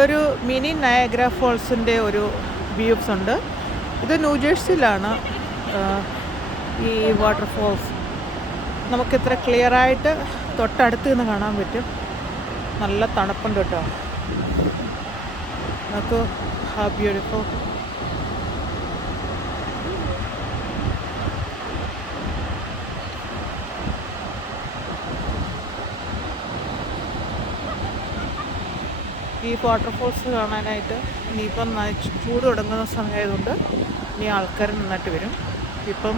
ഒരു mini Niagara ഫോൾസിൻ്റെ ഒരു views ഉണ്ട്. ഇത് ന്യൂജേഴ്സിയിലാണ് ഈ വാട്ടർഫോൾസ്. നമുക്ക് ഇത്ര ക്ലിയറായിട്ട് തൊട്ടടുത്ത് നിന്ന് കാണാൻ പറ്റും. നല്ല തണുപ്പുണ്ട് കേട്ടോ. നമുക്ക് ഹൗ ബ്യൂട്ടിഫുൾ. ഈ വാട്ടർഫോൾസ് കാണാനായിട്ട് ഇനിയിപ്പം ചൂട് തുടങ്ങുന്ന സമയമായതുകൊണ്ട് ഇനി ആൾക്കാർ നന്നായിട്ട് വരും. ഇപ്പം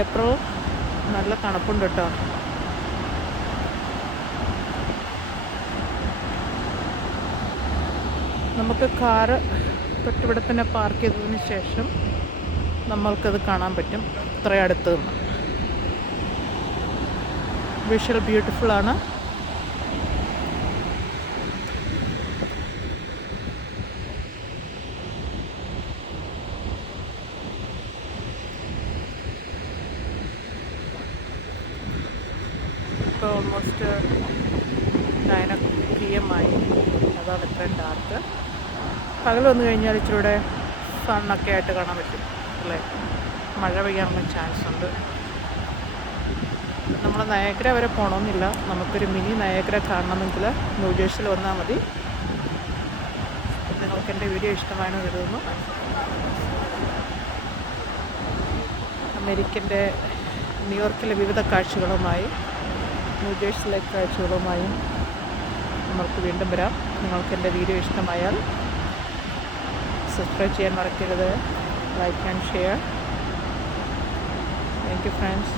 ഏപ്രിൽ, നല്ല തണുപ്പുണ്ട് കേട്ടോ. നമുക്ക് കാറ് തൊട്ടിവിടെ തന്നെ പാർക്ക് ചെയ്തതിന് ശേഷം നമ്മൾക്കത് കാണാൻ പറ്റും ഇത്രയും അടുത്ത് നിന്ന്. വിഷ്വൽ ബ്യൂട്ടിഫുള്ളാണ്. ഇപ്പോൾ ഓൾമോസ്റ്റ് 9 PM ആയി. അതാണ് ഇത്രയും ഡാർക്ക്. പകൽ വന്നു കഴിഞ്ഞാൽ ഇച്ചിരൂടെ സണ്ണൊക്കെ ആയിട്ട് കാണാൻ പറ്റും അല്ലേ. മഴ പെയ്യാനുള്ള ചാൻസ് ഉണ്ട്. നമ്മൾ നയാഗ്ര വരെ പോകണമെന്നില്ല. നമുക്കൊരു മിനി നയാഗ്ര കാണണമെങ്കിൽ ന്യൂജേഴ്സിയിൽ വന്നാൽ മതി. നിങ്ങൾക്ക് എൻ്റെ വീഡിയോ ഇഷ്ടമായെന്ന് കരുതുന്നു. അമേരിക്കൻ്റെ ന്യൂയോർക്കിലെ വിവിധ കാഴ്ചകളുമായി, ന്യൂജേഴ്സിയിലെ കാഴ്ചകളുമായും നമ്മൾക്ക് വീണ്ടും വരാം. നിങ്ങൾക്ക് എൻ്റെ വീഡിയോ ഇഷ്ടമായാൽ സബ്സ്ക്രൈബ് ചെയ്യാൻ മറക്കരുത്. Like and share. Thank you friends.